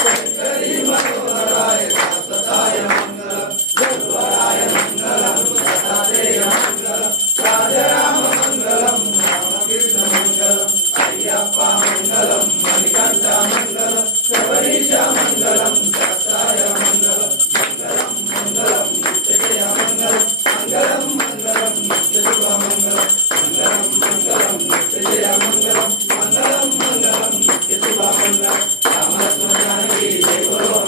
शंकरी मनोहराय शाश्वताय मंगलम गुरुवराय मंगलम दत्तात्रेय मंगलम राजाराम मंगलम रामकृष्ण मंगलम अय्यप्पा मंगलम मणिकंठ मंगलम शबरीश मंगलम दत्ताय मंगलम मंगलम मंगलम नित्यजय मंगलम मंगलम मंगलम नित्यशुभ मंगलम मंगलम मंगलम नित्यजय मंगलम मंगलम मंगलम नित्यशुभ मंगलम राम जानकी जय बोलो